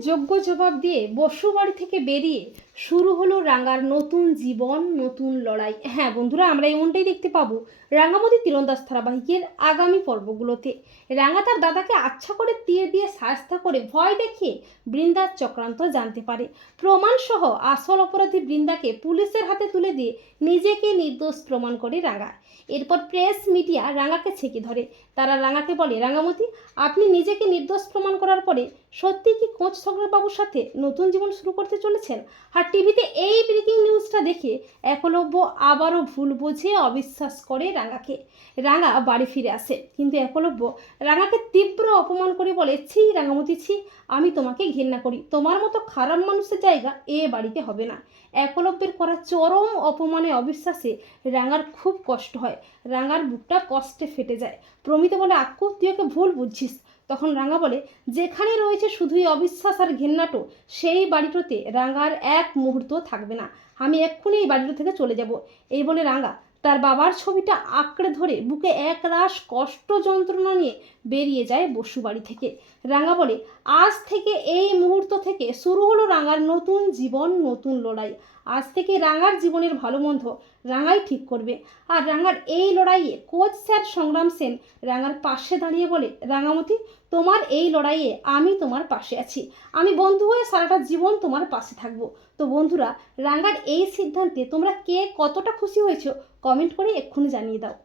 যোগ্য জবাব দিয়ে বসু বাড়ি থেকে বেরিয়ে শুরু হলো রাঙ্গার নতুন জীবন, নতুন লড়াই। হ্যাঁ বন্ধুরা, আমরা এমনটাই দেখতে পাবো রাঙ্গামতি তীরন্দাজ ধারাবাহিকের আগামী পর্বগুলোতে। রাঙ্গা তার দাদাকে আচ্ছা করে তীর দিয়ে সাহস্তা করে ভয় দেখিয়ে বৃন্দার চক্রান্ত জানতে পারে। প্রমাণসহ আসল অপরাধী বৃন্দাকে পুলিশের হাতে তুলে দিয়ে নিজেকে নির্দোষ প্রমাণ করে রাঙ্গা। এরপর প্রেস মিডিয়া রাঙ্গাকে ছেঁকে ধরে। তারা রাঙ্গাকে বলে, রাঙ্গামতি, আপনি নিজেকে নির্দোষ প্রমাণ করার পরে সত্যি কি কোচ বাবুর সাথে নতুন জীবন শুরু করতে চলেছেন? আর টিভিতে এই ব্রেকিং নিউজটা দেখে একলব্য আবারও ভুল বুঝে অবিশ্বাস করে রাঙাকে। রাঙা বাড়ি ফিরে আসে, কিন্তু একলব্য রাঙাকে তীব্র অপমান করে বলে, ছি রাঙামতি, ছি, আমি তোমাকে ঘেন্না করি। তোমার মতো খারাপ মানুষের জায়গা এ বাড়িতে হবে না। একলব্যের করা চরম অপমানে অবিশ্বাসে রাঙার খুব কষ্ট হয়। রাঙার বুকটা কষ্টে ফেটে যায়। প্রমিতা বলে, আক্কু, তুই ওকে ভুল বুঝছিস। তখন রাঙা বলে, যেখানে রয়েছে শুধুই অবিশ্বাস আর ঘেন্নাটো, সেই বাড়িটোতে রাঙার এক মুহূর্ত থাকবে না। আমি এক্ষুনি এই বাড়িটো থেকে চলে যাব। এই বলে রাঙা তার বাবার ছবিটা আঁকড়ে ধরে বুকে এক রাশ কষ্ট যন্ত্রণা নিয়ে বেরিয়ে যায় বসু বাড়ি থেকে। রাঙা বলে, আজ থেকে এই মুহূর্ত থেকে শুরু হলো রাঙার নতুন জীবন, নতুন লড়াই। আজ থেকে রাঙার জীবনের ভালো মন্দ রাঙাই ঠিক করবে। আর রাঙার এই লড়াইয়ে কোচ স্যার সংগ্রাম সেন রাঙার পাশে দাঁড়িয়ে বলে, রাঙামতি, তোমার এই লড়াইয়ে আমি তোমার পাশে আছি। আমি বন্ধু হয়ে সারাটা জীবন তোমার পাশে থাকব। তো বন্ধুরা, রাঙার এই সিদ্ধান্তে তোমরা কে কতটা খুশি হয়েছো কমেন্ট করে এক্ষুনি জানিয়ে দাও।